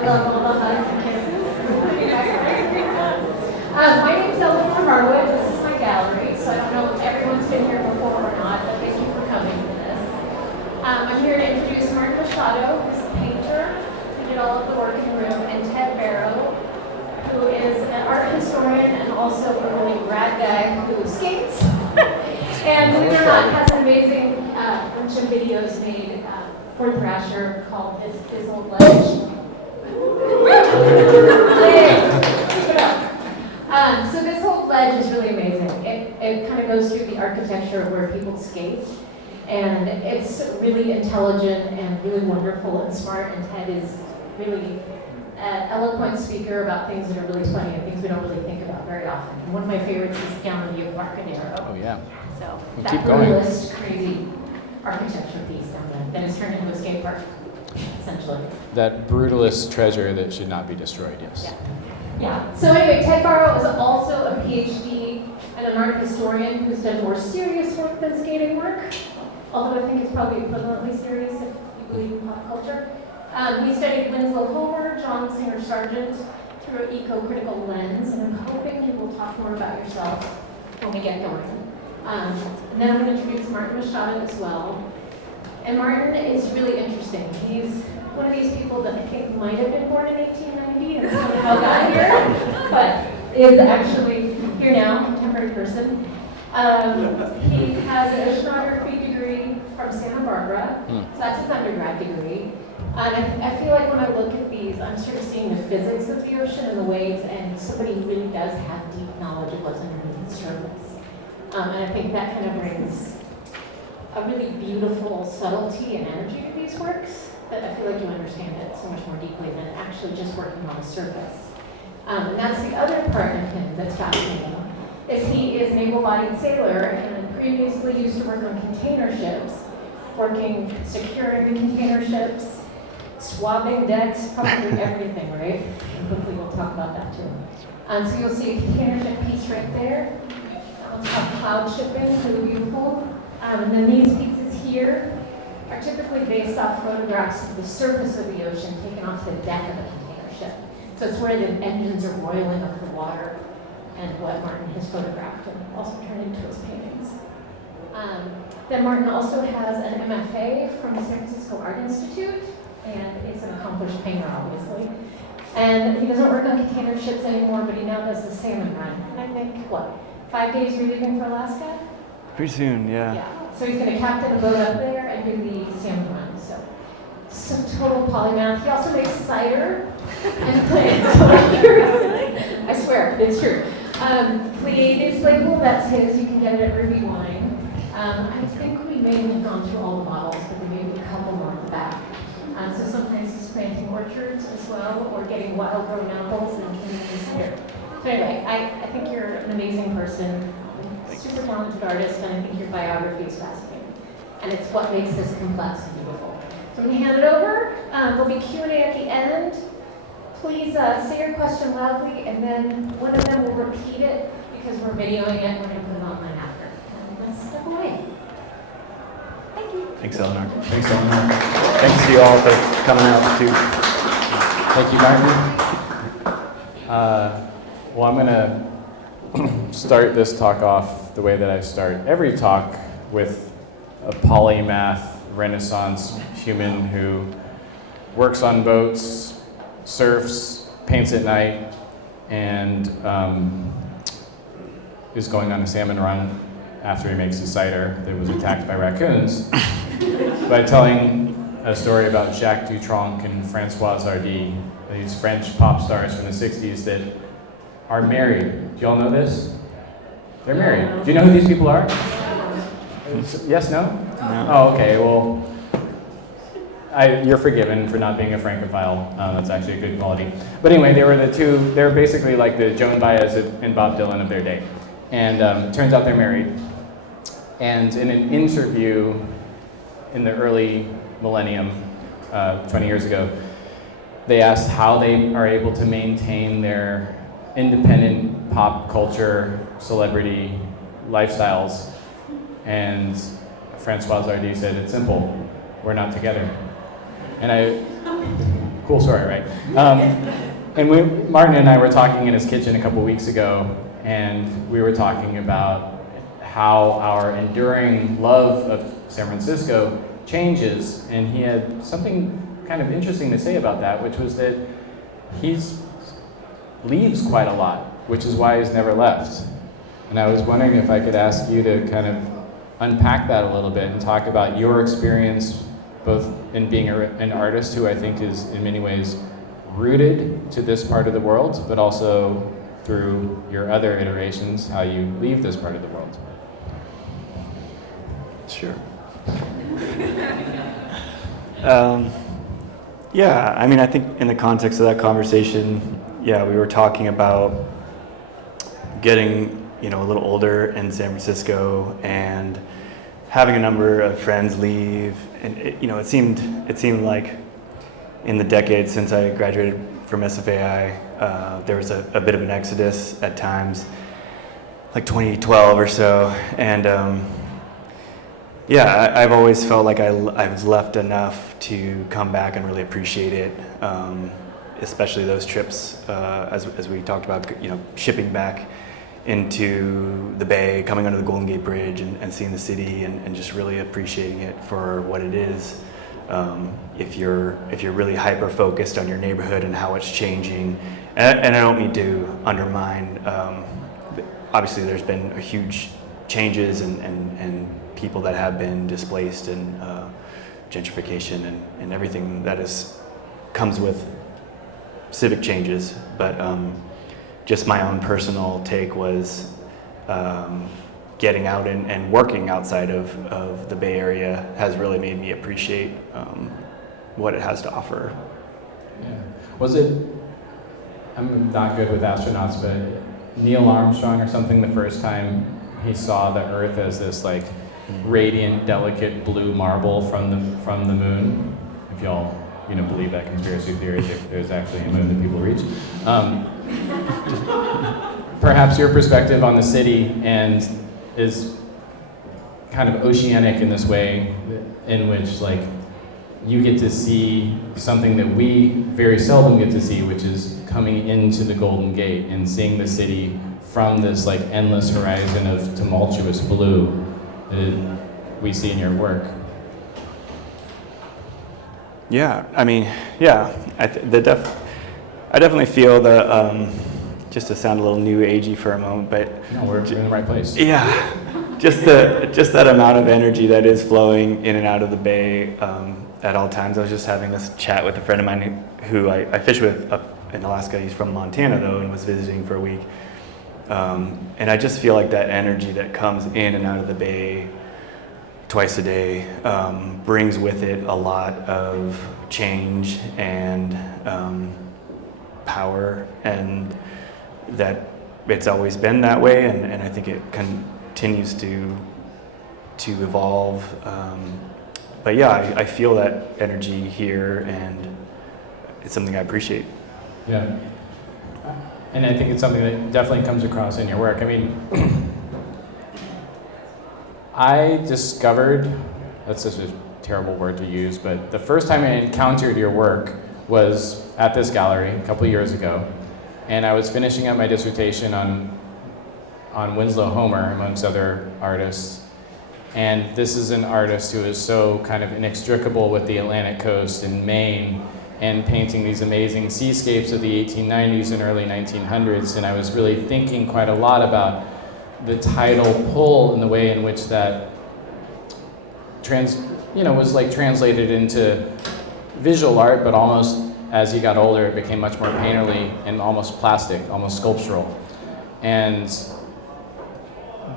I love all the hugs and kisses. My name is Eleanor Harwood. This is my gallery, so I don't know if everyone's been here before or not, but thank you for coming to this. I'm here to introduce Martin Machado, who's a painter who did all of the work in the room, and Ted Barrow, who is an art historian and also a really rad guy who skates. And believe it or not, has an amazing bunch of videos made for Thrasher called His Old Ledge. Keep it up. So this whole ledge is really amazing. It kind of goes through the architecture of where people skate. And it's really intelligent and really wonderful and smart. And Ted is really an eloquent speaker about things that are really funny and things we don't really think about very often. And one of my favorites is down in the Embarcadero. Oh, yeah. So Well, that keep going. brutalist, crazy architecture piece down there that is turned into a skate park, essentially. That brutalist treasure that should not be destroyed, yes. Yeah. So anyway, Ted Barrow is also a PhD and an art historian who's done more serious work than skating work, although I think it's probably equivalently serious if you believe in pop culture. He studied Winslow Homer, John Singer Sargent through an eco-critical lens, and I'm hoping you will talk more about yourself when we get going. And then I'm going to introduce Martin Machado as well. And Martin is really interesting. He's one of these people that I think might have been born in 1890 and somehow got here, but is actually here now, contemporary person. He has an oceanography degree from Santa Barbara, so that's his undergrad degree. And I feel like when I look at these, I'm sort of seeing the physics of the ocean and the waves, and somebody who really does have deep knowledge of what's underneath the surface. And I think that kind of brings a really beautiful subtlety and energy to these works that I feel like you understand it so much more deeply than actually just working on the surface. And that's the other part of him that's fascinating, is he is an able-bodied sailor and previously used to work on container ships, securing the container ships, swabbing decks, probably everything, right? And hopefully we'll talk about that too. So you'll see a container ship piece right there. That one's called Cloud Shipping, really beautiful. And then these pieces here are typically based off photographs of the surface of the ocean taken off the deck of a container ship. So it's where the engines are boiling under the water and what Martin has photographed and also turned into his paintings. Then Martin also has an MFA from the San Francisco Art Institute and is an accomplished painter, obviously. And he doesn't work on container ships anymore, but he now does the salmon run. And I think, 5 days you're leaving for Alaska? Pretty soon, yeah. Yeah. So he's going to captain a boat up there and do the salmon run. So some total polymath. He also makes cider and plants. I swear, it's true. Pleiades label, that's his. You can get it at Ruby Wine. I think we may have gone through all the models, but there may be a couple more at the back. So sometimes he's planting orchards as well, or getting wild grown apples and making cider. So anyway, I think you're an amazing person, super talented artist, and I think your biography is fascinating. And it's what makes this complex and beautiful. So I'm going to hand it over. There'll be Q&A at the end. Please say your question loudly, and then one of them will repeat it because we're videoing it and we're going to put it online after. And let's step away. Thank you. Thanks, Eleanor. Thanks, Eleanor. Thanks to you all for coming out, too. Thank you, Martin. Well, I'm going to start this talk off the way that I start every talk, with a polymath Renaissance human who works on boats, surfs, paints at night, and is going on a salmon run after he makes his cider that was attacked by raccoons by telling a story about Jacques Dutronc and Françoise Hardy, these French pop stars from the 60s that are married. Do you all know this? They're married. Do you know who these people are? Yes, no? No. Oh, okay, well, you're forgiven for not being a Francophile. That's actually a good quality. But anyway, they were basically like the Joan Baez and Bob Dylan of their day. And it turns out they're married. And in an interview in the early millennium, 20 years ago, they asked how they are able to maintain their independent pop culture celebrity lifestyles. And Françoise Hardy said, "It's simple. We're not together." And I Cool story, right? And Martin and I were talking in his kitchen a couple weeks ago, and we were talking about how our enduring love of San Francisco changes, and he had something kind of interesting to say about that, which was that leaves quite a lot, which is why he's never left. And I was wondering if I could ask you to kind of unpack that a little bit and talk about your experience both in being an artist who I think is in many ways rooted to this part of the world, but also through your other iterations, how you leave this part of the world. Sure. Yeah, I mean, I think in the context of that conversation, yeah, we were talking about getting, a little older in San Francisco and having a number of friends leave, and it seemed like in the decades since I graduated from SFAI, there was a bit of an exodus at times, like 2012 or so, and yeah, I've always felt like I was left enough to come back and really appreciate it, especially those trips, as we talked about, shipping back into the Bay, coming under the Golden Gate Bridge and seeing the city and just really appreciating it for what it is. If you're really hyper focused on your neighborhood and how it's changing, and I don't mean to undermine, obviously there's been a huge changes and people that have been displaced and gentrification and everything that comes with civic changes, but just my own personal take was getting out and working outside of the Bay Area has really made me appreciate what it has to offer. Yeah. Was it, I'm not good with astronauts, but Neil Armstrong or something, the first time he saw the Earth as this like radiant, delicate blue marble from the moon? If y'all believe that conspiracy theory, there's actually a moon that people reach. Perhaps your perspective on the city and is kind of oceanic in this way, in which like you get to see something that we very seldom get to see, which is coming into the Golden Gate and seeing the city from this like endless horizon of tumultuous blue that we see in your work. Yeah, I mean, yeah, I definitely feel the, just to sound a little new agey for a moment, but no, we're in the right place. Yeah, just that amount of energy that is flowing in and out of the Bay at all times. I was just having this chat with a friend of mine who I fish with up in Alaska. He's from Montana though, and was visiting for a week. And I just feel like that energy that comes in and out of the Bay twice a day brings with it a lot of change and power, and that it's always been that way, and I think it continues to evolve. But yeah, I feel that energy here, and it's something I appreciate. Yeah. And I think it's something that definitely comes across in your work. I mean, I discovered, that's such a terrible word to use, but the first time I encountered your work was at this gallery a couple years ago. And I was finishing up my dissertation on Winslow Homer, amongst other artists. And this is an artist who is so kind of inextricable with the Atlantic coast and Maine, and painting these amazing seascapes of the 1890s and early 1900s. And I was really thinking quite a lot about the tidal pull and the way in which that was like translated into visual art, but almost as he got older, it became much more painterly and almost plastic, almost sculptural. And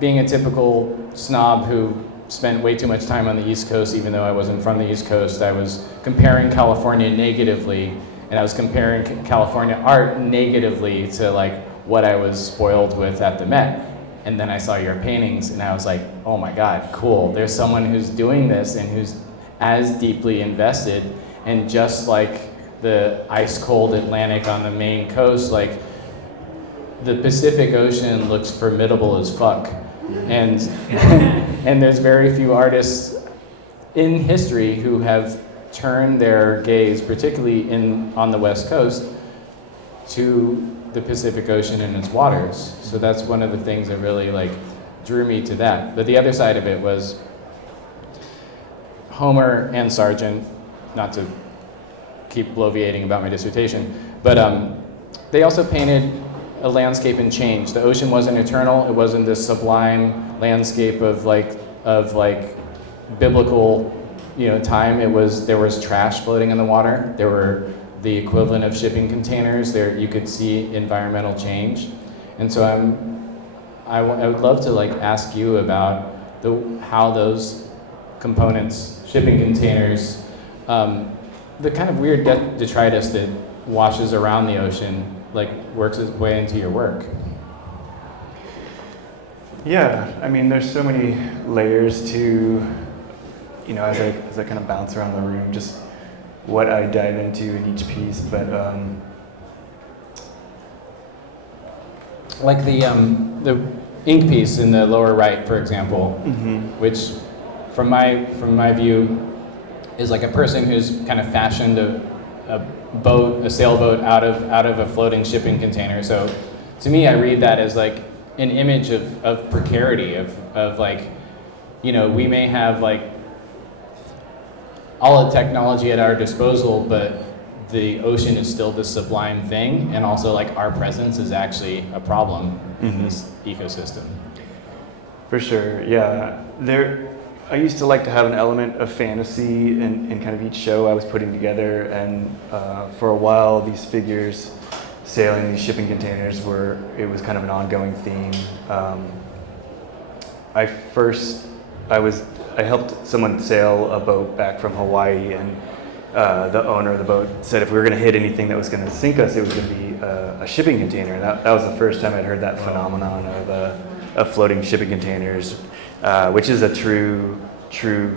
being a typical snob who spent way too much time on the East Coast, even though I wasn't from the East Coast, I was comparing California negatively, and I was comparing California art negatively to like what I was spoiled with at the Met. And then I saw your paintings and I was like, oh my God, cool. There's someone who's doing this and who's as deeply invested, and just like the ice cold Atlantic on the Maine coast, like the Pacific Ocean looks formidable as fuck. And and there's very few artists in history who have turn their gaze, particularly on the West Coast, to the Pacific Ocean and its waters. So that's one of the things that really like drew me to that. But the other side of it was Homer and Sargent, not to keep bloviating about my dissertation, but they also painted a landscape in change. The ocean wasn't eternal. It wasn't this sublime landscape of like biblical, time. There was trash floating in the water. There were the equivalent of shipping containers. There you could see environmental change, and so I would love to like ask you about how those components, shipping containers, the kind of weird detritus that washes around the ocean, like works its way into your work. Yeah, I mean, there's so many layers to, as I kind of bounce around the room, just what I dive into in each piece. But like the ink piece in the lower right, for example, which from my view is like a person who's kind of fashioned a sailboat out of a floating shipping container. So to me, I read that as like an image of precarity, of like, we may have like all the technology at our disposal, but the ocean is still this sublime thing, and also like our presence is actually a problem in this ecosystem. For sure, yeah. I used to like to have an element of fantasy in kind of each show I was putting together, and for a while these figures sailing these shipping containers it was kind of an ongoing theme. I helped someone sail a boat back from Hawaii, and the owner of the boat said if we were going to hit anything that was going to sink us, it was going to be a shipping container. That was the first time I'd heard that phenomenon of floating shipping containers, which is a true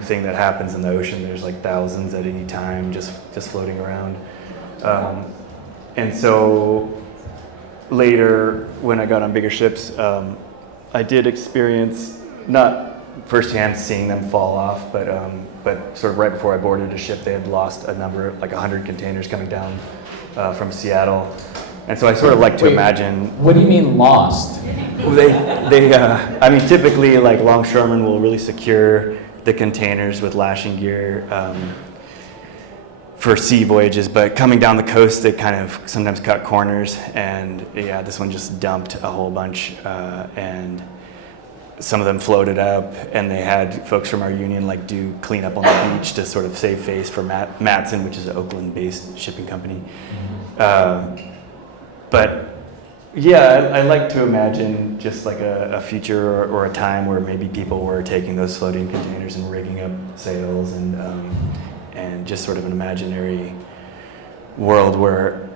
thing that happens in the ocean. There's like thousands at any time just floating around. And so later, when I got on bigger ships, I did experience, not firsthand seeing them fall off, but sort of right before I boarded a ship, they had lost a number, like 100 containers coming down from Seattle. And so I sort of like to imagine. What do you mean lost? I mean, typically like longshoremen will really secure the containers with lashing gear for sea voyages, but coming down the coast, they kind of sometimes cut corners, and yeah, this one just dumped a whole bunch, and some of them floated up, and they had folks from our union like do cleanup on the beach to sort of save face for Matson, which is an Oakland-based shipping company. But yeah, I like to imagine just like a future or a time where maybe people were taking those floating containers and rigging up sails, and just sort of an imaginary world where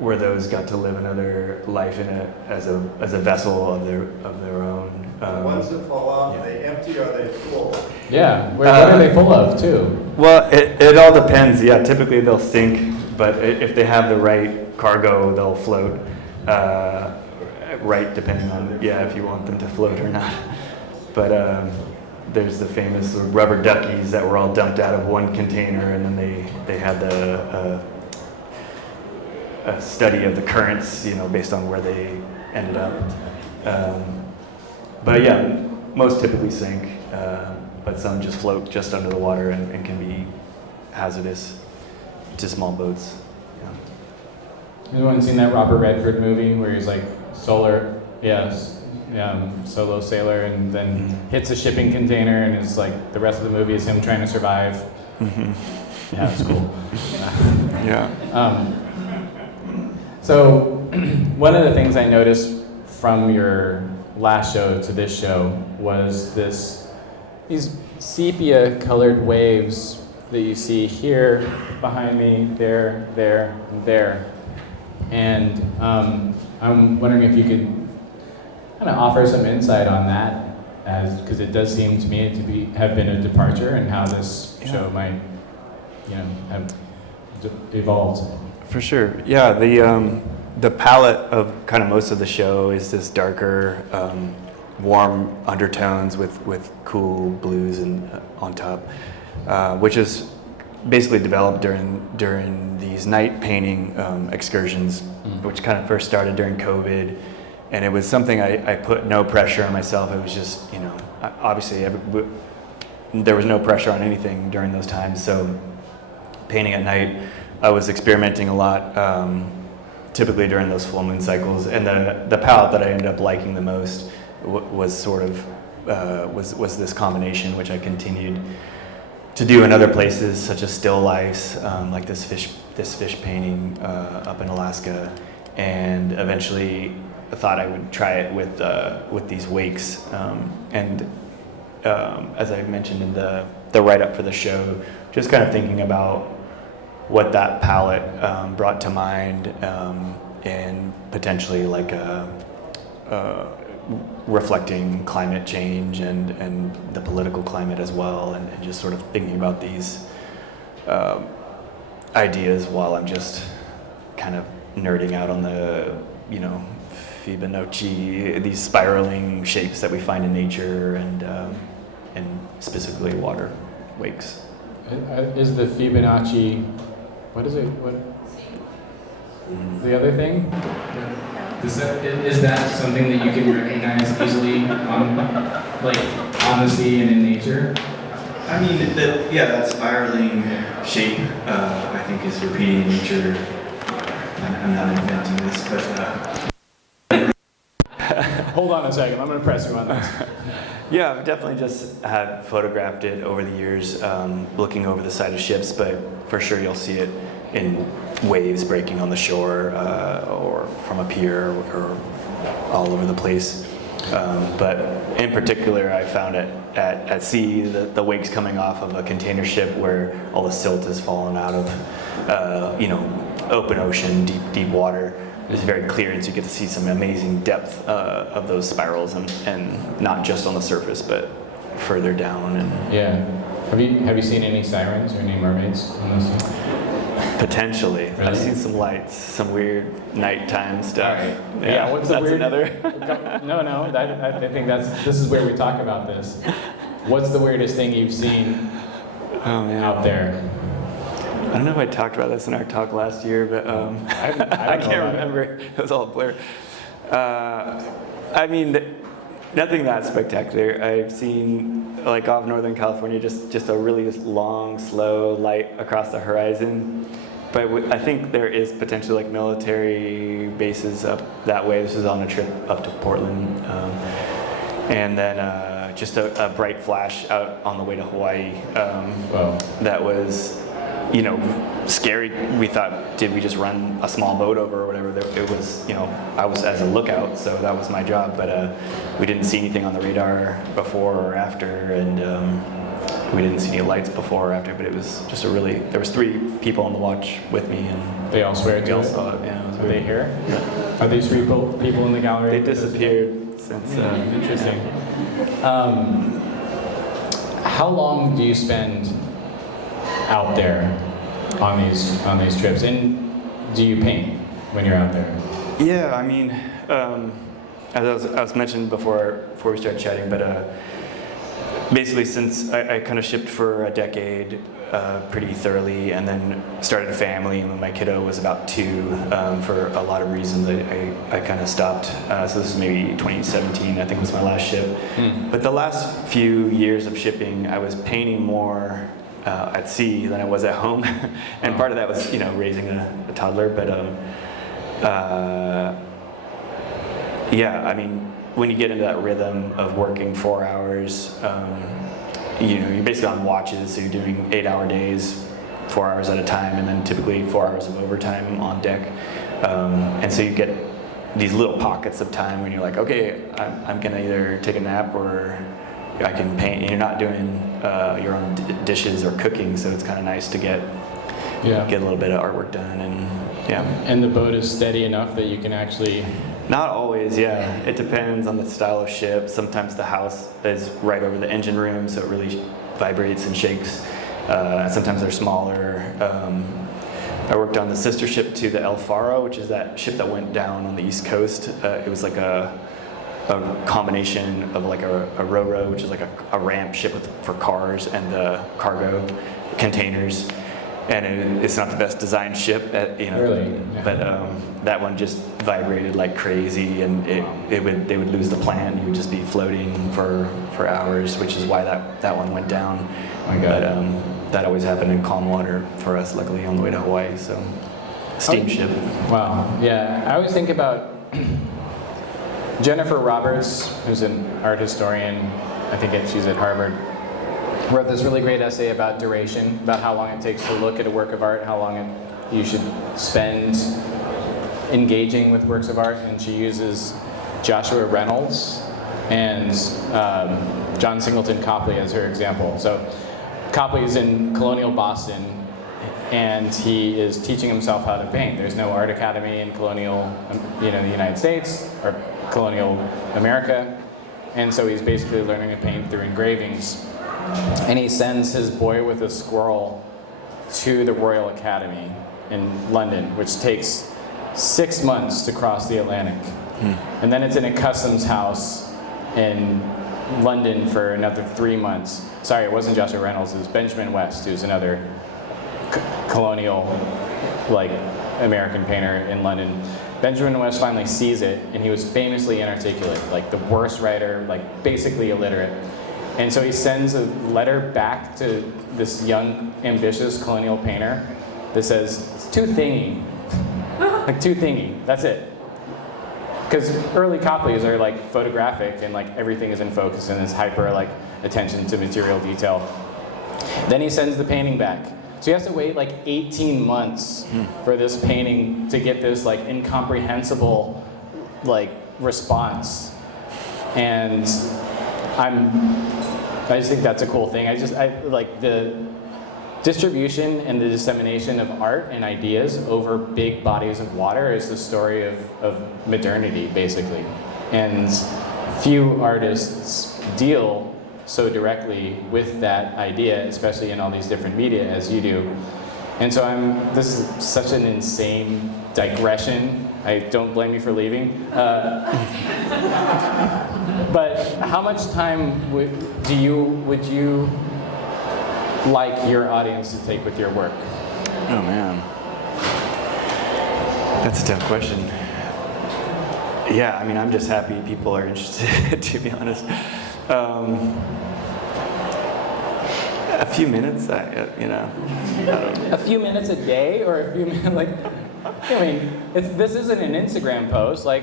those got to live another life as a vessel of their own. The ones that fall off, yeah. they empty or they full? Yeah, what are they full of too? Well, it all depends. Yeah, typically they'll sink, but if they have the right cargo, they'll float. Right, depending on if you want them to float or not. But there's the famous rubber duckies that were all dumped out of one container, and then they had a study of the currents, based on where they ended up. But yeah, most typically sink, but some just float just under the water and can be hazardous to small boats. Anyone seen that Robert Redford movie where he's like solo sailor, and then hits a shipping container, and it's like the rest of the movie is him trying to survive. Mm-hmm. Yeah, it's cool. Yeah. So one of the things I noticed from your last show to this show was these sepia-colored waves that you see here, behind me, there, and there. And I'm wondering if you could kind of offer some insight on that, because it does seem to me to have been a departure, and how this show might, have evolved. For sure, yeah. The palette of kind of most of the show is this darker, warm undertones with cool blues and on top, which is basically developed during these night painting excursions, which kind of first started during COVID. And it was something I put no pressure on myself. It was just, obviously there was no pressure on anything during those times. So painting at night, I was experimenting a lot, typically during those full moon cycles. And the palette that I ended up liking the most was sort of, was this combination, which I continued to do in other places, such as still lifes, like this fish painting up in Alaska. And eventually I thought I would try it with these wakes, as I mentioned in the write-up for the show, just kind of thinking about what that palette brought to mind, and potentially like reflecting climate change and the political climate as well, and just sort of thinking about these ideas while I'm just kind of nerding out on the, Fibonacci, these spiraling shapes that we find in nature, and specifically water wakes. Is the Fibonacci, what is it? What? The other thing? Is that something that you can recognize easily on, on the sea and in nature? I mean, that spiraling shape, I think, is repeating in nature. I'm not inventing this, but... Hold on a second, I'm going to press you on this. Yeah, I've definitely just had photographed it over the years, looking over the side of ships, but for sure you'll see it in waves breaking on the shore, or from a pier, or all over the place. But in particular, I found it at sea, the wakes coming off of a container ship where all the silt has fallen out of, open ocean, deep water. It's very clear, and so you get to see some amazing depth of those spirals, and not just on the surface, but further down. And yeah, have you seen any sirens or any mermaids in those? Potentially, Really? I've seen some lights, some weird nighttime stuff. All right. Yeah, what's the that's weird? Another. No, I think this is where we talk about this. What's the weirdest thing you've seen out there? I don't know if I talked about this in our talk last year, but I can't remember. It was all a blur. I mean, nothing that spectacular. I've seen, like, off Northern California, just a really long, slow light across the horizon. But I think there is potentially, like, military bases up that way. This was on a trip up to Portland. And then just a bright flash out on the way to Hawaii. Wow. That was, scary. We thought, did we just run a small boat over or whatever? It was, I was as a lookout, so that was my job. But we didn't see anything on the radar before or after, and we didn't see any lights before or after. But it was just there was 3 people on the watch with me, and They all swear we to all it? saw it. Yeah, it was Are they weird. here? Yeah. Are these 3 people in the gallery? They disappeared since. Interesting. How long do you spend out there on these trips, and do you paint when you're out there? Yeah, I mean, as I was mentioning before we started chatting, but basically since I kind of shipped for a decade pretty thoroughly, and then started a family when my kiddo was about 2, for a lot of reasons I kind of stopped. So this is maybe 2017, I think was my last ship. But the last few years of shipping, I was painting more at sea than I was at home. And part of that was, raising a toddler, but yeah, I mean, when you get into that rhythm of working 4 hours, you're basically on watches, so you're doing 8-hour days, 4 hours at a time, and then typically 4 hours of overtime on deck. And so you get these little pockets of time when you're like, okay, I'm gonna either take a nap or I can paint. And you're not doing your own dishes or cooking, so it's kind of nice to get a little bit of artwork done. And yeah. And the boat is steady enough that you can actually... Not always, yeah. It depends on the style of ship. Sometimes the house is right over the engine room, so it really vibrates and shakes. Sometimes they're smaller. I worked on the sister ship to the El Faro, which is that ship that went down on the East Coast. It was like a combination of like a Ro-Ro, which is like a ramp ship for cars, and the cargo containers. and it's not the best designed ship, Really? Yeah. but that one just vibrated like crazy, and they would lose the plan. You would just be floating for hours, which is why that one went down. Oh my God. But that always happened in calm water for us, luckily, on the way to Hawaii. So, steamship. Wow. Yeah, I always think about Jennifer Roberts, who's an art historian. I think she's at Harvard. Wrote this really great essay about duration, about how long it takes to look at a work of art, how long you should spend engaging with works of art, and she uses Joshua Reynolds and John Singleton Copley as her example. So Copley is in colonial Boston, and he is teaching himself how to paint. There's no art academy in colonial, the United States or colonial America, and so he's basically learning to paint through engravings. And he sends his boy with a squirrel to the Royal Academy in London, which takes 6 months to cross the Atlantic. And then it's in a customs house in London for another 3 months. Sorry, it wasn't Joshua Reynolds, it was Benjamin West, who's another colonial, American painter in London. Benjamin West finally sees it, and he was famously inarticulate, the worst writer, basically illiterate. And so he sends a letter back to this young, ambitious colonial painter that says, it's too thingy. Too thingy, that's it. Because early copies are photographic, and everything is in focus and is hyper attention to material detail. Then he sends the painting back. So he has to wait 18 months for this painting to get this incomprehensible response. And I just think that's a cool thing. I like the distribution and the dissemination of art and ideas over big bodies of water is the story of modernity, basically. And few artists deal so directly with that idea, especially in all these different media as you do. And so this is such an insane digression. I don't blame you for leaving. But how much time would you like your audience to take with your work? Oh man, that's a tough question. Yeah, I mean, I'm just happy people are interested, to be honest. A few minutes, I don't know. A few minutes a day, or a few minutes, this isn't an Instagram post. I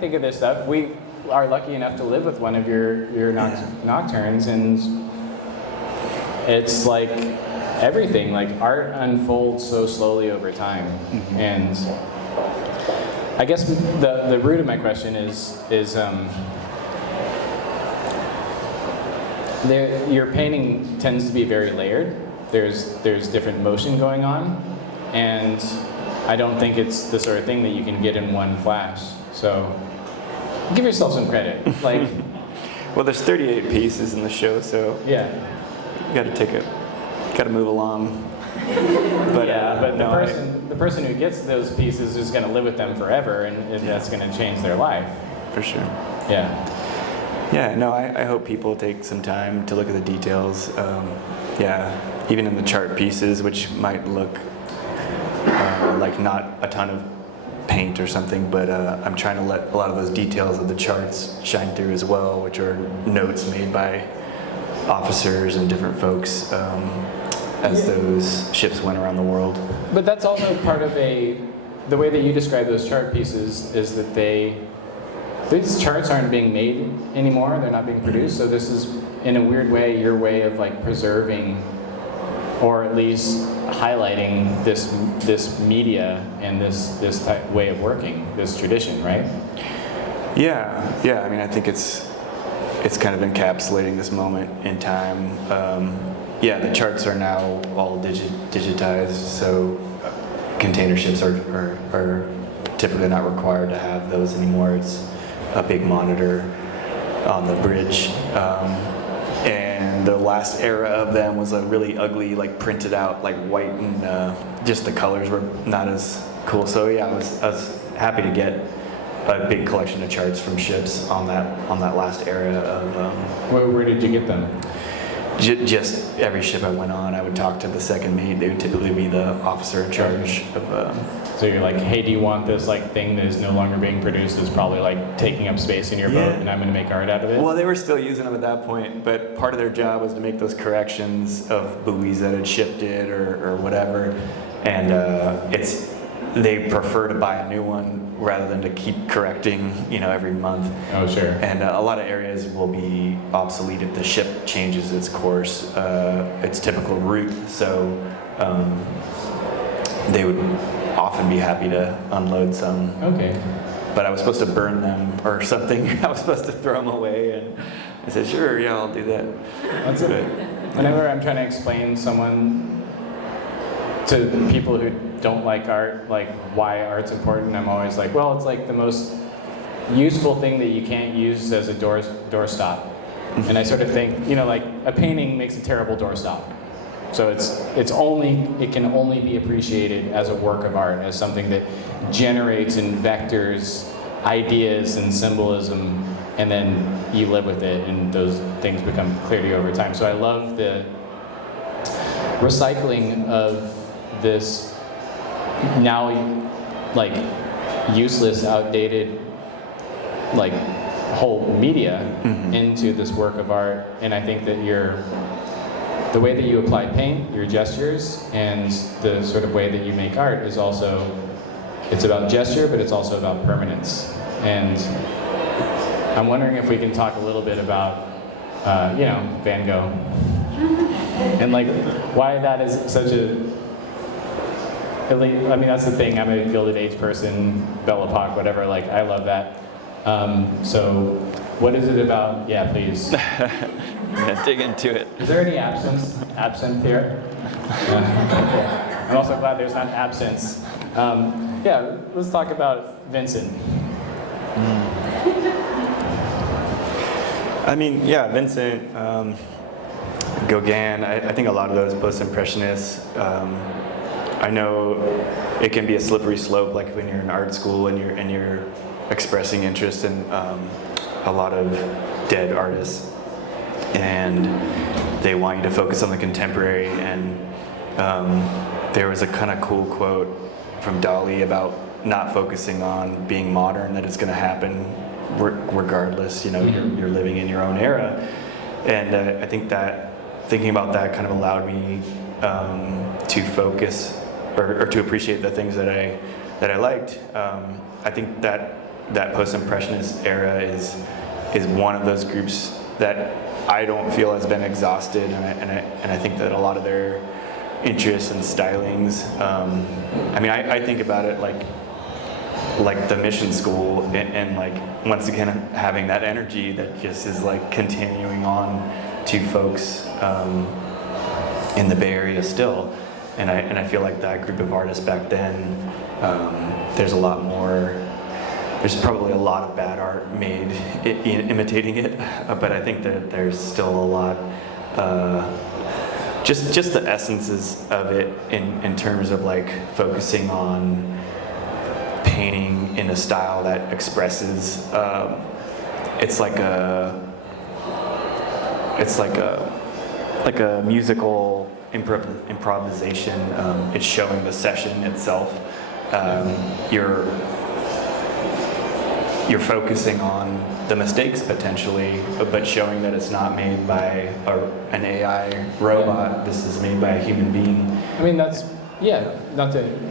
think of this stuff. We are lucky enough to live with one of your nocturnes, and it's everything. Art unfolds so slowly over time, and I guess the root of my question is your painting tends to be very layered. There's different motion going on, and I don't think it's the sort of thing that you can get in one flash. So give yourself some credit. Well, there's 38 pieces in the show, so yeah, you got to move along. But the person who gets those pieces is going to live with them forever, and that's going to change their life. For sure. Yeah. Yeah, no, I hope people take some time to look at the details. Even in the chart pieces, which might look like not a ton of paint or something, but I'm trying to let a lot of those details of the charts shine through as well, which are notes made by officers and different folks as those ships went around the world. But that's also part of the way that you describe those chart pieces is that these charts aren't being made anymore, they're not being produced, so this is, in a weird way, your way of preserving, or at least highlighting this media and this way of working, this tradition, right? Yeah, I mean, I think it's kind of encapsulating this moment in time. The charts are now all digitized, so container ships are typically not required to have those anymore. It's a big monitor on the bridge. And the last era of them was a really ugly, printed out, white, and just the colors were not as cool. So yeah, I was happy to get a big collection of charts from ships on that last era of. Where did you get them? just every ship I went on, I would talk to the second mate. They would typically be the officer in charge of. So you're like, hey, do you want this like thing that is no longer being produced? That's probably like taking up space in your boat, and I'm going to make art out of it. Well, they were still using them at that point, but part of their job was to make those corrections of buoys that had shifted or whatever, and they prefer to buy a new one rather than to keep correcting, every month. Oh, sure. And a lot of areas will be obsolete if the ship changes its course, its typical route. So they would often be happy to unload some. Okay. But I was supposed to burn them or something. I was supposed to throw them away, and I said, "Sure, yeah, I'll do that." That's it. Whenever I'm trying to explain to people who don't like art, like why art's important, I'm always like, well, it's like the most useful thing that you can't use as a doorstop. And I sort of think, like a painting makes a terrible doorstop. So it can only be appreciated as a work of art, as something that generates and vectors ideas and symbolism, and then you live with it, and those things become clear to you over time. So I love the recycling of this now like useless, outdated like whole media into this work of art. And I think that the way that you apply paint, your gestures, and the sort of way that you make art is also, it's about gesture, but it's also about permanence. And I'm wondering if we can talk a little bit about, Van Gogh, and like why that is such that's the thing. I'm a Gilded Age person, Belle Epoque, whatever. Like I love that. So, what is it about? Yeah, please. Dig into it. Is there any absinthe here? I'm also glad there's not absence. Let's talk about Vincent. Vincent, Gauguin, I think a lot of those post-impressionists, I know it can be a slippery slope, like when you're in art school and you're expressing interest in a lot of dead artists, and they want you to focus on the contemporary. And there was a kind of cool quote from Dali about not focusing on being modern, that it's going to happen regardless. You're living in your own era, and I think that thinking about that kind of allowed me to focus or to appreciate the things that I liked. I think that post-impressionist era is one of those groups that I don't feel has been exhausted, and I think that a lot of their interests and stylings. I think about it like the mission school, and like once again having that energy that just is like continuing on to folks in the Bay Area still. And I feel like that group of artists back then, there's probably a lot of bad art made imitating it, but I think that there's still a lot, just the essences of it in terms of like focusing on painting in a style that expresses, it's like a musical improvisation. It's showing the session itself. You're focusing on the mistakes potentially, but showing that it's not made by an AI robot. This is made by a human being.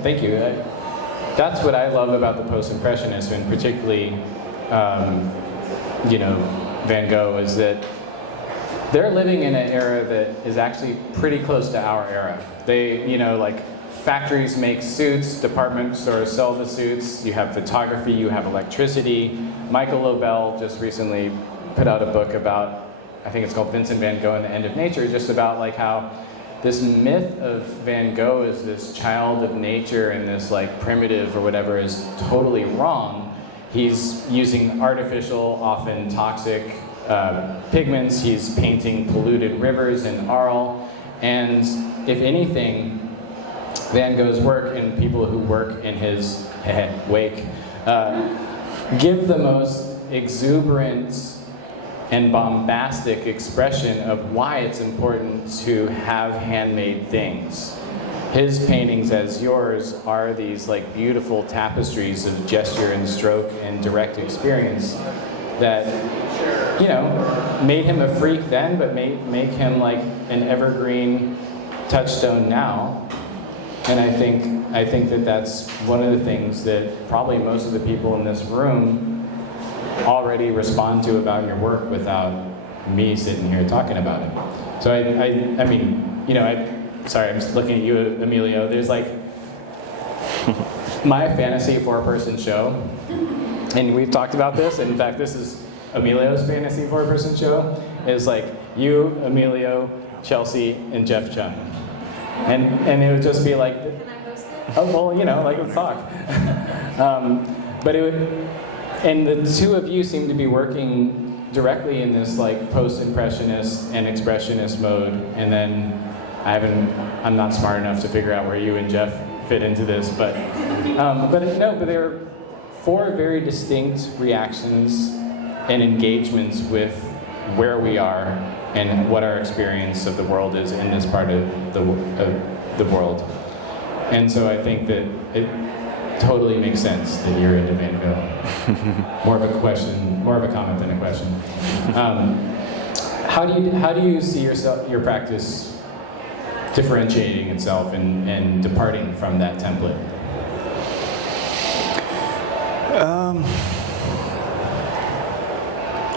Thank you. That's what I love about the post-impressionists, and particularly, Van Gogh, is that they're living in an era that is actually pretty close to our era. They, factories make suits, department stores sell the suits, you have photography, you have electricity. Michael Lobel just recently put out a book about, I think it's called Vincent van Gogh and the End of Nature, just about like how this myth of Van Gogh as this child of nature and this like primitive or whatever is totally wrong. He's using artificial, often toxic pigments. He's painting polluted rivers in Arles. And if anything, Van Gogh's work and people who work in his wake give the most exuberant, and bombastic expression of why it's important to have handmade things. His paintings, as yours, are these like beautiful tapestries of gesture and stroke and direct experience that, you know, made him a freak then, but make him like an evergreen touchstone now. And I think that that's one of the things that probably most of the people in this room already respond to about your work without me sitting here talking about it. So I mean, you know, sorry, I'm just looking at you, Emilio. There's like my fantasy 4-person show, and we've talked about this. And in fact, this is Emilio's fantasy 4-person show. Is like you, Emilio, Chelsea, and Jeff Chung, and it would just be like, Can I host it? oh well, you know, like let's talk. But it would, and the two of you seem to be working directly in this like post-impressionist and expressionist mode, and then I'm not smart enough to figure out where you and Jeff fit into this, but there are 4 very distinct reactions and engagements with where we are and what our experience of the world is in this part of the world. And so I think that it totally makes sense that you're into Van Gogh. More of a comment than a question. How do you see your practice differentiating itself and departing from that template?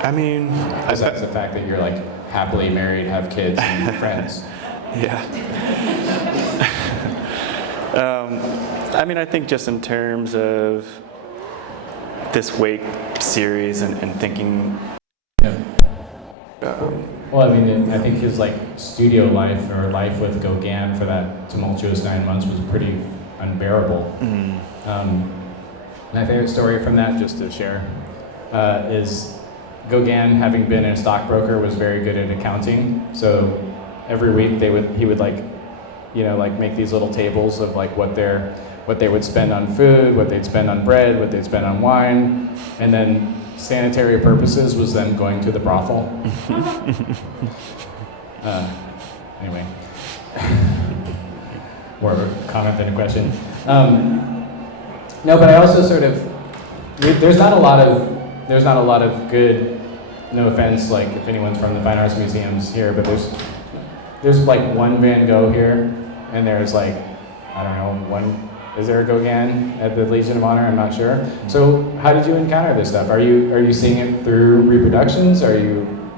I mean, Besides the fact that you're like happily married, have kids, and friends. Yeah. I mean, I think just in terms of this Wake series and thinking. Yeah. Well, I mean, I think his like studio life or life with Gauguin for that tumultuous 9 months was pretty unbearable. My favorite story from that, just to share, is Gauguin, having been a stockbroker, was very good at accounting. So every week he would like, you know, like make these little tables of like what they would spend on food, what they'd spend on bread, what they'd spend on wine, and then sanitary purposes was them going to the brothel. Anyway, more of a comment than a question. No, but I also sort of there's not a lot of good. No offense, like if anyone's from the Fine Arts Museums here, but there's like one Van Gogh here, and there's like I don't know one. Is there a Gauguin at the Legion of Honor? I'm not sure. So how did you encounter this stuff? Are you seeing it through reproductions?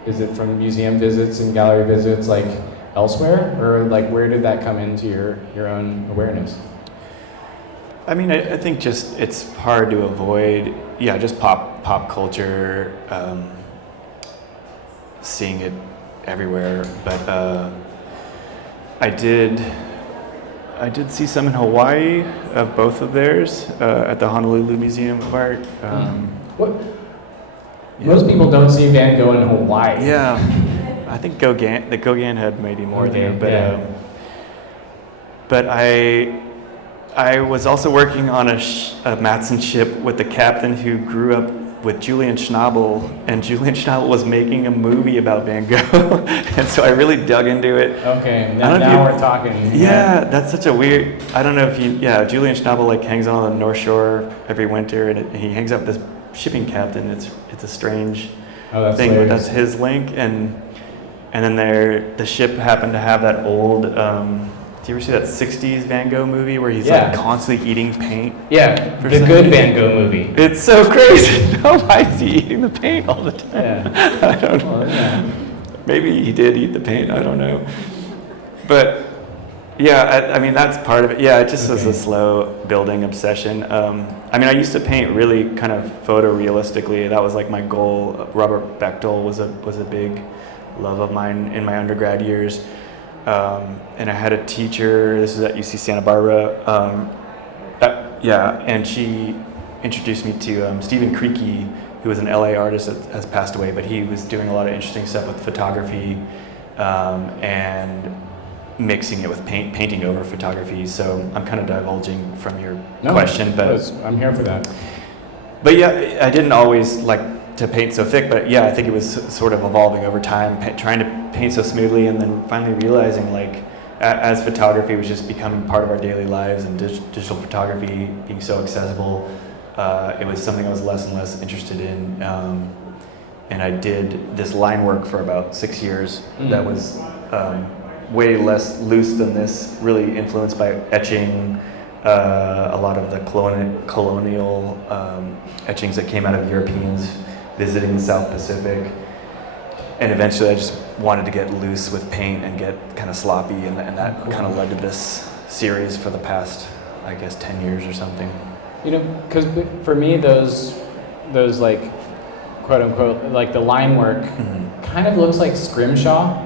Is it from museum visits and gallery visits like elsewhere? Or like where did that come into your own awareness? I mean, I think just it's hard to avoid, just pop culture, seeing it everywhere. But I did see some in Hawaii of both of theirs at the Honolulu Museum of Art. Most people don't see Van Gogh in Hawaii. Yeah, I think Gauguin had maybe more there, but I was also working on a Matson ship with the captain who grew up with Julian Schnabel, and Julian Schnabel was making a movie about Van Gogh, and so I really dug into it. Okay, now we're talking. Yeah, that's such a weird. I don't know if Julian Schnabel like hangs on the North Shore every winter, and he hangs out with this shipping captain. It's a strange thing, but that's his link, and then the ship happened to have that old. Do you ever see that 60s Van Gogh movie where he's like constantly eating paint? Yeah, the good Van Gogh movie. It's so crazy. Why is he eating the paint all the time? Yeah. I don't know. Well, yeah. Maybe he did eat the paint. I don't know. But I mean, that's part of it. Yeah, it just was a slow building obsession. I mean, I used to paint really kind of photorealistically. That was like my goal. Robert Bechtel was a big love of mine in my undergrad years. And I had a teacher, this is at UC Santa Barbara, and she introduced me to Stephen Creaky, who was an LA artist that has passed away, but he was doing a lot of interesting stuff with photography and mixing it with painting over photography. So I'm kind of divulging from your question, but I'm here for that. But yeah, I didn't always like to paint so thick, but yeah, I think it was sort of evolving over time, trying to paint so smoothly, and then finally realizing like as photography was just becoming part of our daily lives and digital photography being so accessible, it was something I was less and less interested in. And I did this line work for about 6 years that was way less loose than this, really influenced by etching, a lot of the colonial etchings that came out of Europeans visiting the South Pacific. And eventually I just wanted to get loose with paint and get kind of sloppy, and that kind of led to this series for the past, I guess, 10 years or something. You know, because for me, those like, quote unquote, like the line work kind of looks like scrimshaw,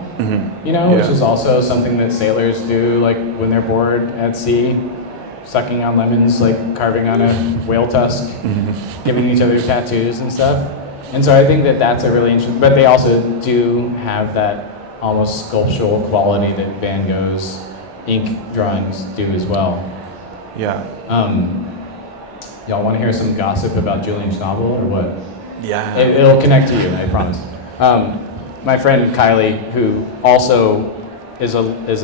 you know, which is also something that sailors do, like when they're bored at sea, sucking on lemons, like carving on a whale tusk, giving each other tattoos and stuff. And so I think that that's a really interesting, but they also do have that almost sculptural quality that Van Gogh's ink drawings do as well. Yeah. Y'all want to hear some gossip about Julian Schnabel or what? Yeah. It'll connect to you, I promise. My friend Kylie, who also is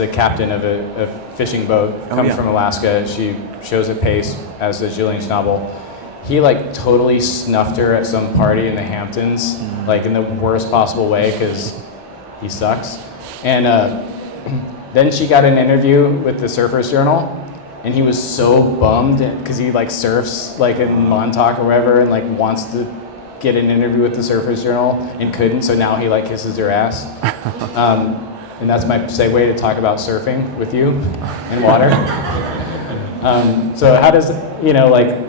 a captain of a fishing boat, comes from Alaska. She shows at Pace, as does Julian Schnabel. He like totally snuffed her at some party in the Hamptons, like in the worst possible way because he sucks. And then she got an interview with the Surfer's Journal, and he was so bummed because he like surfs like in Montauk or wherever, and like wants to get an interview with the Surfer's Journal and couldn't. So now he like kisses her ass. And that's my segue to talk about surfing with you in water. So how does, you know, like,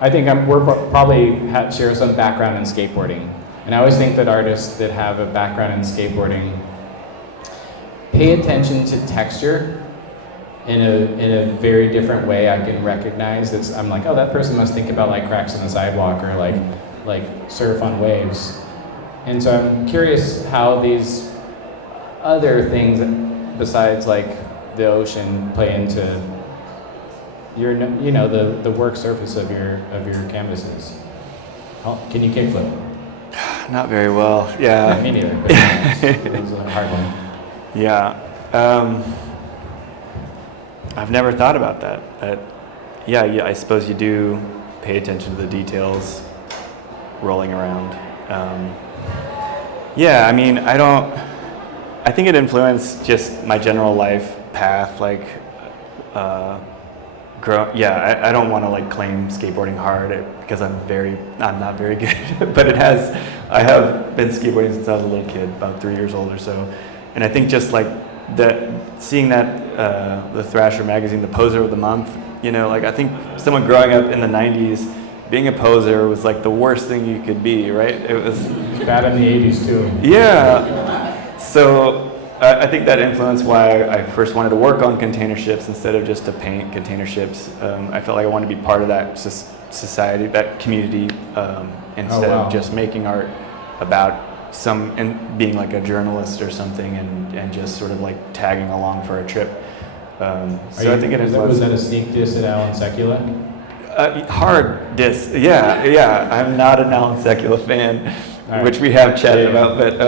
I think we're probably share some background in skateboarding. And I always think that artists that have a background in skateboarding pay attention to texture in a very different way. I can recognize that. I'm like, oh, that person must think about like cracks in the sidewalk or like surf on waves. And so I'm curious how these other things besides like the ocean play into your, you know, the work surface of your canvases. Can you kickflip? Not very well. Yeah. Me neither. But it was a hard one. Yeah. I've never thought about that. Yeah, I suppose you do pay attention to the details rolling around. Yeah, I mean, I think it influenced just my general life path, like, I don't want to like claim skateboarding hard because I'm not very good, but I have been skateboarding since I was a little kid, about 3 years old or so. And I think just like seeing that, the Thrasher magazine, the poser of the month, you know, like I think someone growing up in the 90s, being a poser was like the worst thing you could be, right? It was bad in the 80s too. Yeah. So I think that influenced why I first wanted to work on container ships instead of just to paint container ships. I felt like I wanted to be part of that society, that community, instead of just making art about and being like a journalist or something and just sort of like tagging along for a trip. So I think it influenced. Was that a sneak diss at Alan Sekula? Hard diss. Yeah. I'm not an Alan Sekula fan, which we have chatted about, but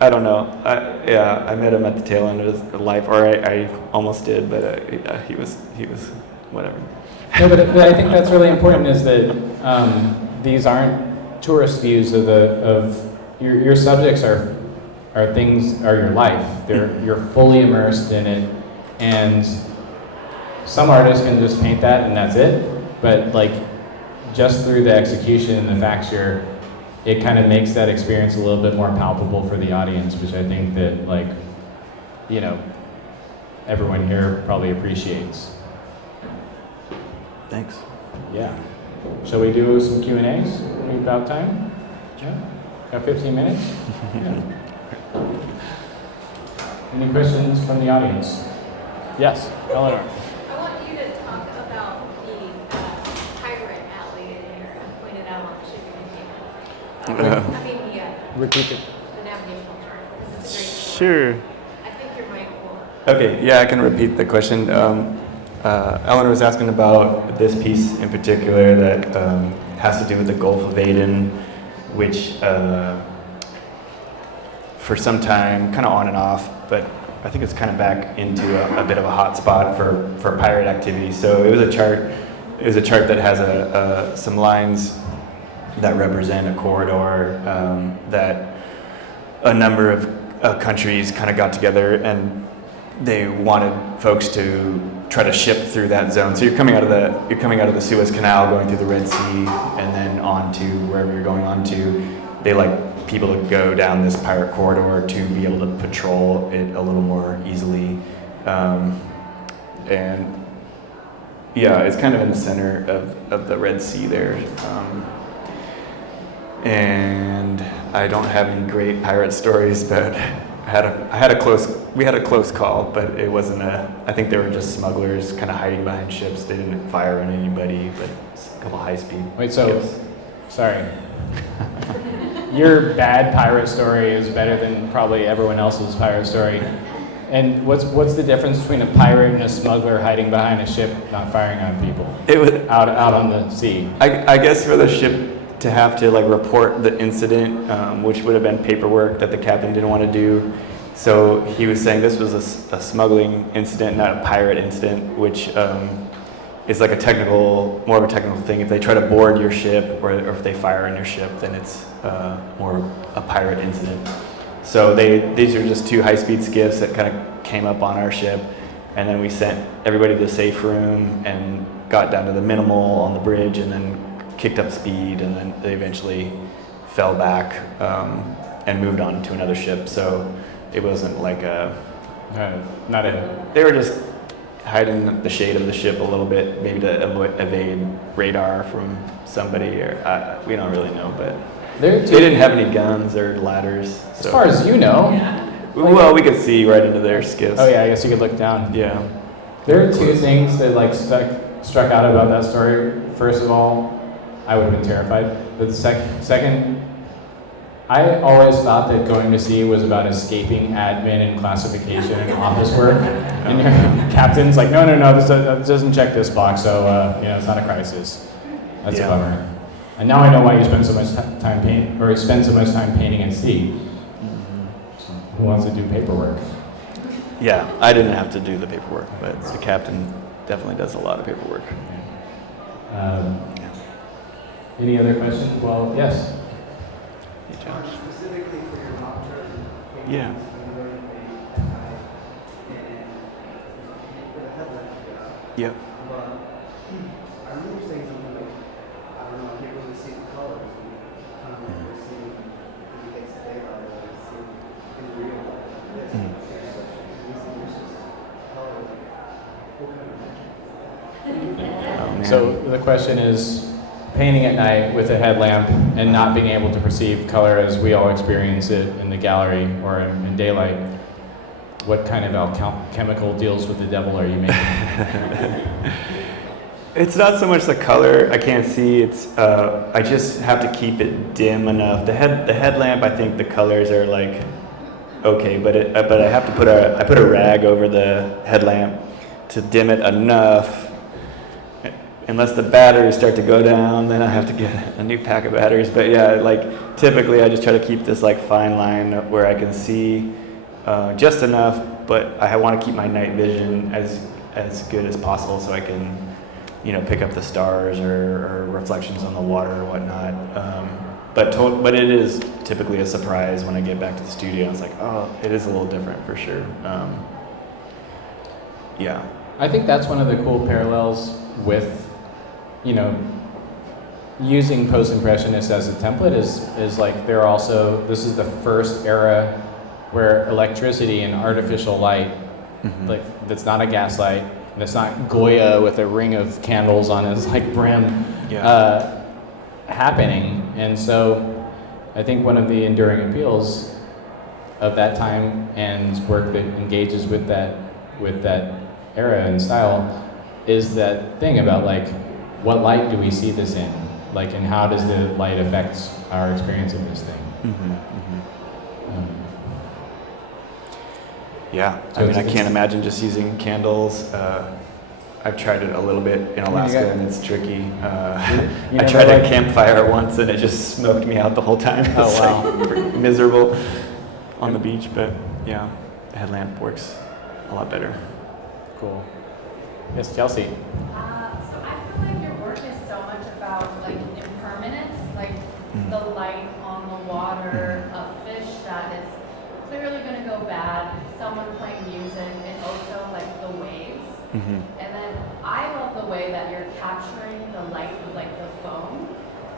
I don't know. I met him at the tail end of his life, or I almost did, but he was whatever. No, but I think that's really important. Is that these aren't tourist views of your subjects are your life. You're fully immersed in it, and some artists can just paint that and that's it. But like just through the execution and the facture, it kind of makes that experience a little bit more palpable for the audience, which I think that, like, you know, everyone here probably appreciates. Thanks. Yeah. Shall we do some Q&As? Are we about time? Yeah. Got 15 minutes? Yeah. Any questions from the audience? Yes, Eleanor. I want you to talk about the pirate alley in here and point it out on the shipping container. I mean, Repeat it. the navigational chart. This is great. Sure. I think your mic will. Okay, yeah, I can repeat the question. Eleanor was asking about this piece in particular that has to do with the Gulf of Aden, which for some time, kind of on and off, but I think it's kind of back into a bit of a hot spot for pirate activity. So it was a chart. It was a chart that has some lines that represent a corridor that a number of countries kind of got together, and they wanted folks to try to ship through that zone. So you're coming out of the Suez Canal, going through the Red Sea, and then on to wherever you're going on to. They like people to go down this pirate corridor to be able to patrol it a little more easily. And yeah, it's kind of in the center of the Red Sea there. And I don't have any great pirate stories, but we had a close call, but it wasn't I think they were just smugglers kind of hiding behind ships. They didn't fire on anybody, but a couple high-speed ships. Sorry. Your bad pirate story is better than probably everyone else's pirate story. And what's the difference between a pirate and a smuggler hiding behind a ship, not firing on people? It was out on the sea. I guess for the ship to have to like report the incident, which would have been paperwork that the captain didn't want to do. So he was saying this was a smuggling incident, not a pirate incident, which is like more of a technical thing. If they try to board your ship or if they fire on your ship, then it's more a pirate incident. So these are just two high-speed skiffs that kind of came up on our ship, and then we sent everybody to the safe room and got down to the minimal on the bridge, and then kicked up speed, and then they eventually fell back and moved on to another ship. So it wasn't like they were just hiding the shade of the ship a little bit, maybe to evade radar from somebody, or we don't really know, but they didn't have any guns or ladders. So. As far as you know. Well, we could see right into their skiffs. Oh yeah, I guess you could look down. Yeah. There are two things that like struck out about that story. First of all, I would have been terrified. But the second, I always thought that going to sea was about escaping admin and classification and office work. And your captain's like, no, this doesn't check this box, so it's not a crisis. That's a bummer. And now I know why you spend so much time painting at sea. Who wants to do paperwork? Yeah, I didn't have to do the paperwork, but the captain definitely does a lot of paperwork. Any other questions? Well, yes. Hey, Josh. Specifically for your nocturne paintings, Yeah. you learn at night, and you put a headlamp together. Yep. But I remember saying something like, I don't know, I can't really see the colors. And kind of like we're seeing, if it gets daylight, or I see in real life, this, there's such there's just color. What kind of magic? Oh, man. So the question is, painting at night with a headlamp and not being able to perceive color as we all experience it in the gallery or in daylight, what kind of alchemical deals with the devil are you making? It's not so much the color I can't see. It's I just have to keep it dim enough. The headlamp, I think the colors are like okay, but I have to put a rag over the headlamp to dim it enough. Unless the batteries start to go down, then I have to get a new pack of batteries. But yeah, like typically I just try to keep this like fine line where I can see just enough, but I want to keep my night vision as good as possible so I can, pick up the stars or reflections on the water or whatnot. But it is typically a surprise when I get back to the studio. It's like, oh, it is a little different for sure. Yeah. I think that's one of the cool parallels with, using post-impressionists as a template is like this is the first era where electricity and artificial light, like that's not a gas light, and it's not Goya with a ring of candles on his brim, happening. And so I think one of the enduring appeals of that time and work that engages with that era and style is that thing about what light do we see this in, and how does the light affect our experience of this thing? Yeah, So I can't imagine just using candles. I've tried it a little bit in Alaska, and it's tricky. You I never tried a like- campfire once, and it just smoked me out the whole time. Oh, It's wow. like pretty miserable on the beach, but yeah, the headlamp works a lot better. Cool. Yes, Chelsea. So I feel like your work is so much about like impermanence, like the light on the water, a fish that is clearly going to go bad, someone playing music, and also like the waves. Mm-hmm. And then I love the way that you're capturing the light with like the foam,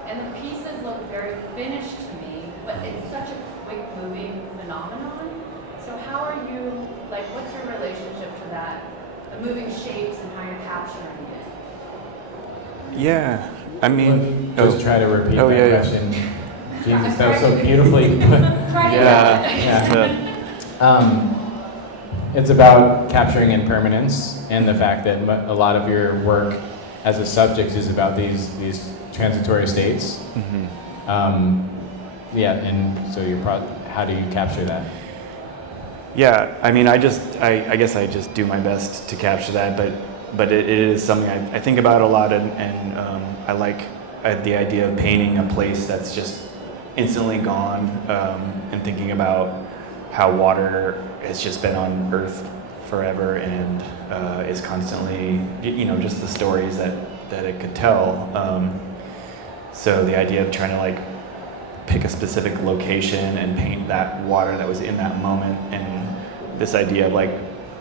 and the pieces look very finished to me, but it's such a quick moving phenomenon. So how are you, like what's your relationship to that? The moving shapes and how you're capturing it. Yeah, I mean, Just try to repeat Oh, that yeah, yeah. question. Jesus, that was so beautifully put. Try yeah. It's about capturing impermanence and the fact that a lot of your work as a subject is about these transitory states. Mm-hmm. Yeah, and so how do you capture that? Yeah, I mean, I guess I just do my best to capture that, but it is something I think about a lot, and I like the idea of painting a place that's just instantly gone, and thinking about how water has just been on Earth forever and is constantly, just the stories that it could tell. So the idea of trying to like pick a specific location and paint that water that was in that moment, and this idea of like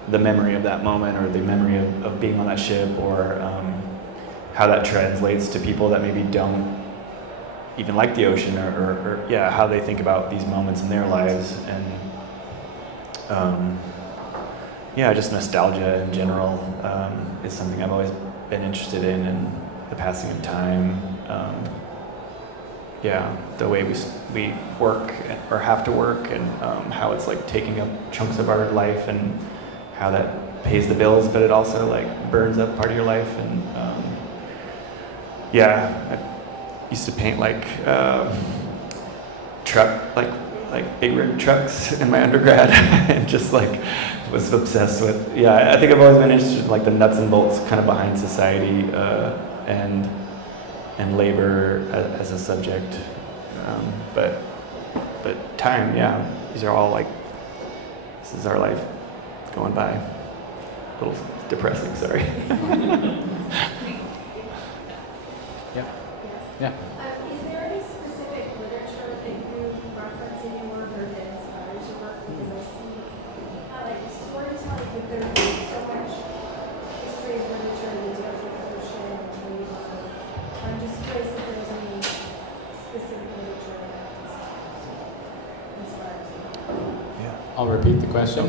the memory of that moment, or the memory of being on that ship, or how that translates to people that maybe don't even like the ocean, or how they think about these moments in their lives, and just nostalgia in general is something I've always been interested in, and the passing of time. The way we work or have to work, and how it's like taking up chunks of our life, and how that pays the bills, but it also like burns up part of your life. And I used to paint like big rig trucks in my undergrad, and just like was obsessed with. I think I've always been interested in like the nuts and bolts kind of behind society, and labor as a subject, but time, these are all like, this is our life going by. A little depressing, sorry. Yeah. Is there any specific literature that you reference in your work or that inspires your work? Because I see like storytelling, but there's so much history of literature that deals with the ocean and labor. I'm just curious if there's any specific literature that inspires you. I'll repeat the question.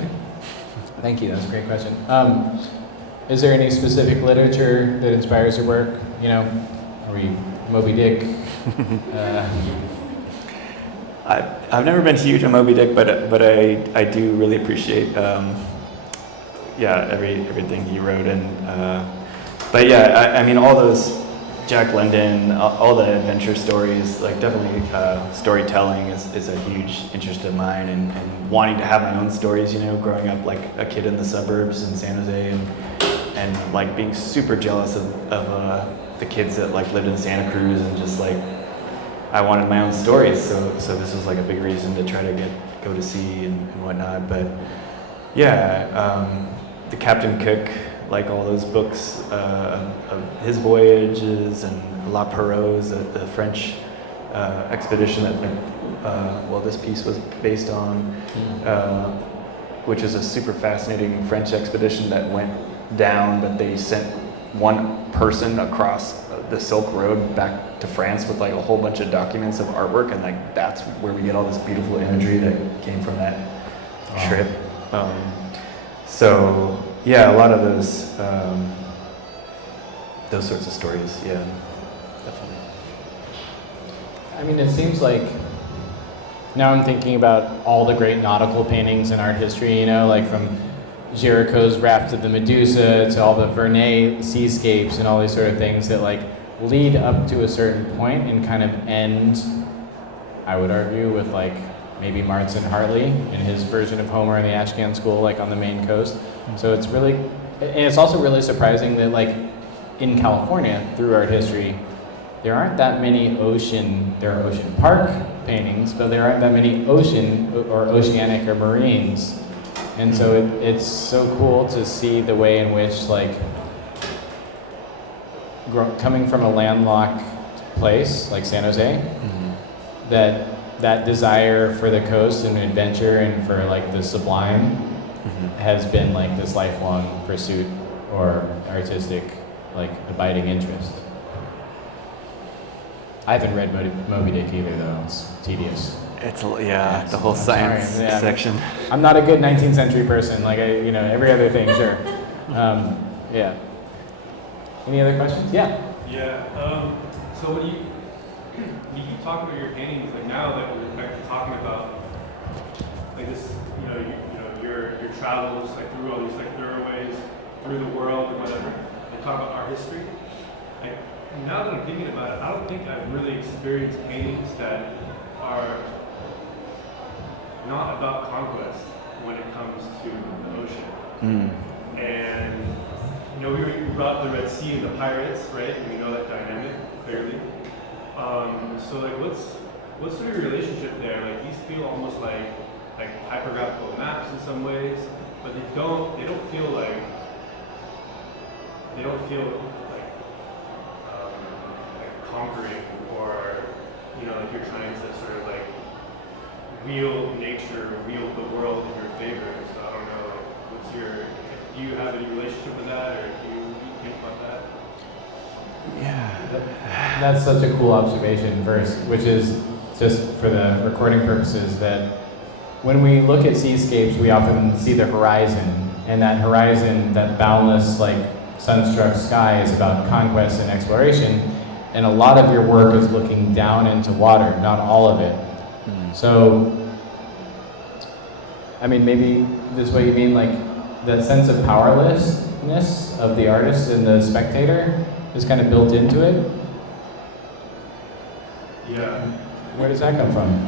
Thank you. That's a great question. Is there any specific literature that inspires your work? Are we Moby Dick? I've never been huge on Moby Dick, but I do really appreciate everything he wrote, and I mean all those Jack London, all the adventure stories, like definitely storytelling is a huge interest of mine, and wanting to have my own stories, growing up like a kid in the suburbs in San Jose, and like being super jealous of the kids that like lived in Santa Cruz, and just like I wanted my own stories, so this was like a big reason to try to go to sea and whatnot. But the Captain Cook, like all those books of his voyages, and La Perouse, the French expedition that this piece was based on, which is a super fascinating French expedition that went down, but they sent one person across the Silk Road back to France with like a whole bunch of documents of artwork, and like that's where we get all this beautiful imagery that came from that trip. A lot of those sorts of stories, definitely. I mean, it seems like now I'm thinking about all the great nautical paintings in art history, like from Géricault's Raft of the Medusa to all the Vernet seascapes and all these sort of things that like lead up to a certain point and kind of end, I would argue, with like maybe Martin Hartley in his version of Homer in the Ashcan School, like on the Maine coast. So it's really and it's also really surprising that like in California, through art history, there aren't that many there are ocean park paintings, but there aren't that many ocean or oceanic or marines. And so it's so cool to see the way in which like coming from a landlocked place like San Jose, that desire for the coast and adventure and for like the sublime has been like this lifelong pursuit or artistic like abiding interest. I haven't read Moby Dick either though, it's tedious. It's the whole science section. I'm not a good 19th century person, like every other thing, sure. Yeah. Any other questions? Yeah. Yeah. So when you keep talking about your paintings, like now that we're back to talking about like this, your travels like through all these like thoroughways through the world or whatever, and talk about art history. Like now that I'm thinking about it, I don't think I've really experienced paintings that are not about conquest when it comes to the ocean. And we brought up the Red Sea and the pirates, right? And we know that dynamic clearly. So like, what's sort of your relationship there? Like these feel almost like typographical maps in some ways, but they don't feel like conquering or like you're trying to sort of like wield nature, wield the world in your favor. So I don't know, do you have any relationship with that, or do you think about that? Yeah. That's such a cool observation first, which is just for the recording purposes that when we look at seascapes, we often see the horizon, and that horizon, that boundless like sunstruck sky is about conquest and exploration, and a lot of your work is looking down into water, not all of it. So, I mean, maybe this way you mean like that sense of powerlessness of the artist and the spectator is kind of built into it? Yeah. Where does that come from?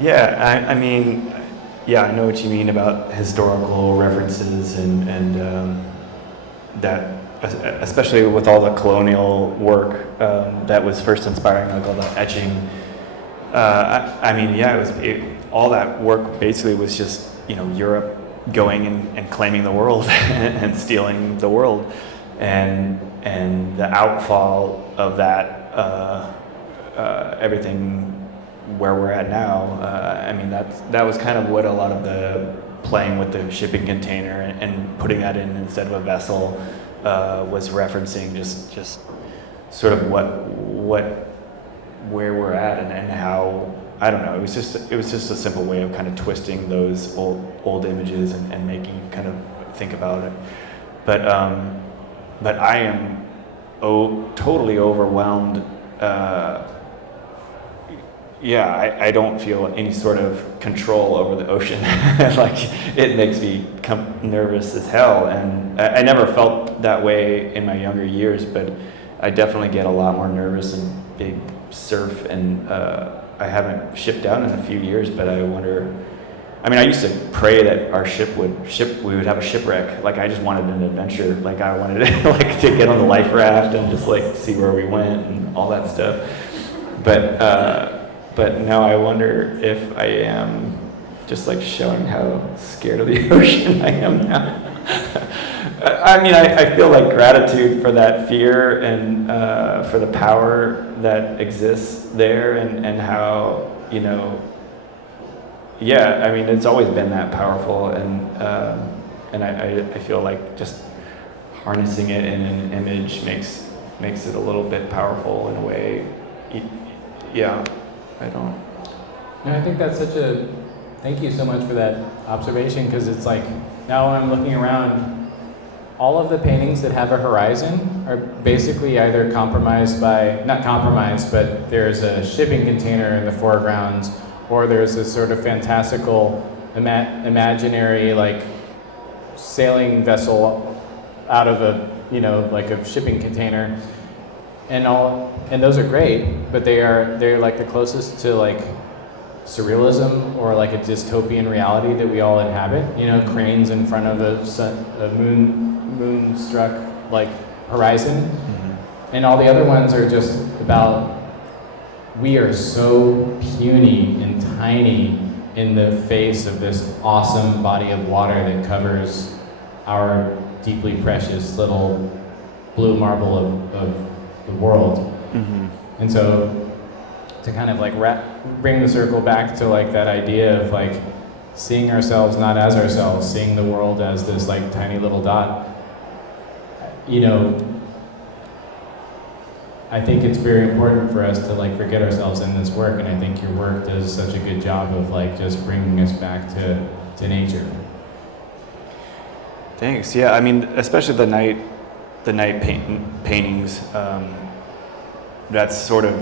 Yeah, I mean, I know what you mean about historical references and that, especially with all the colonial work that was first inspiring, like all the etching. I mean, all that work basically was just, Europe going and claiming the world and stealing the world, and the outfall of that, everything where we're at now. I mean, that was kind of what a lot of the playing with the shipping container and putting that in instead of a vessel was referencing just sort of where we're at and how, I don't know, it was just a simple way of kind of twisting those old images and making you kind of think about it. But I am totally overwhelmed. I don't feel any sort of control over the ocean. Like, it makes me nervous as hell, and I never felt that way in my younger years, but I definitely get a lot more nervous in big surf, and I haven't shipped out in a few years, but I wonder, I mean, I used to pray that our we would have a shipwreck. Like, I just wanted an adventure. Like, I wanted to get on the life raft and just like see where we went and all that stuff. But now I wonder if I am just like showing how scared of the ocean I am now. I mean, I feel like gratitude for that fear and for the power that exists there, and how, I mean, it's always been that powerful, and I feel like just harnessing it in an image makes it a little bit powerful in a way. Yeah, I don't. No, I think that's thank you so much for that observation, because it's like, now when I'm looking around, all of the paintings that have a horizon are basically either not compromised, but there's a shipping container in the foreground, or there's this sort of fantastical, imaginary, like, sailing vessel out of like a shipping container. And those are great, but they're like the closest to like surrealism or like a dystopian reality that we all inhabit. You know, cranes in front of a moonstruck like horizon, and all the other ones are just about we are so puny and tiny in the face of this awesome body of water that covers our deeply precious little blue marble of the world. And so to kind of like bring the circle back to like that idea of like seeing ourselves not as ourselves, seeing the world as this like tiny little dot, you know, I think it's very important for us to like forget ourselves in this work, and I think your work does such a good job of like just bringing us back to nature. Thanks. Yeah, I mean, especially the night paintings. That's sort of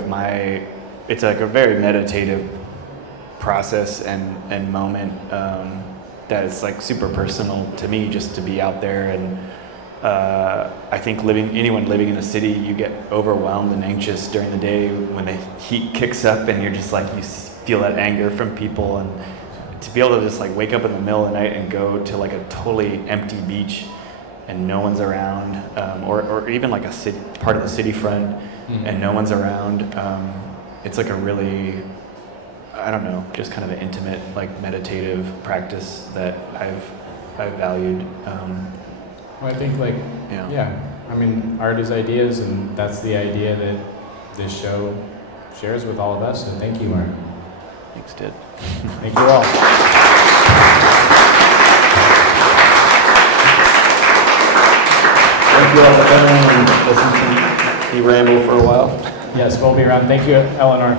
it's like a very meditative process and moment that is like super personal to me, just to be out there. And I think anyone living in a city, you get overwhelmed and anxious during the day when the heat kicks up and you're just like, you feel that anger from people, and to be able to just like wake up in the middle of the night and go to like a totally empty beach and no one's around, or even like a part of the city front and no one's around. It's like a really, I don't know, just kind of an intimate, like meditative practice that I've valued. Well, I think like, yeah, I mean, art is ideas, and that's the idea that this show shares with all of us, so thank you, Art. Thanks, Ted. Thank you all. Thank you all for coming and listening to me ramble for a while. Yes, we'll be around. Thank you, Eleanor.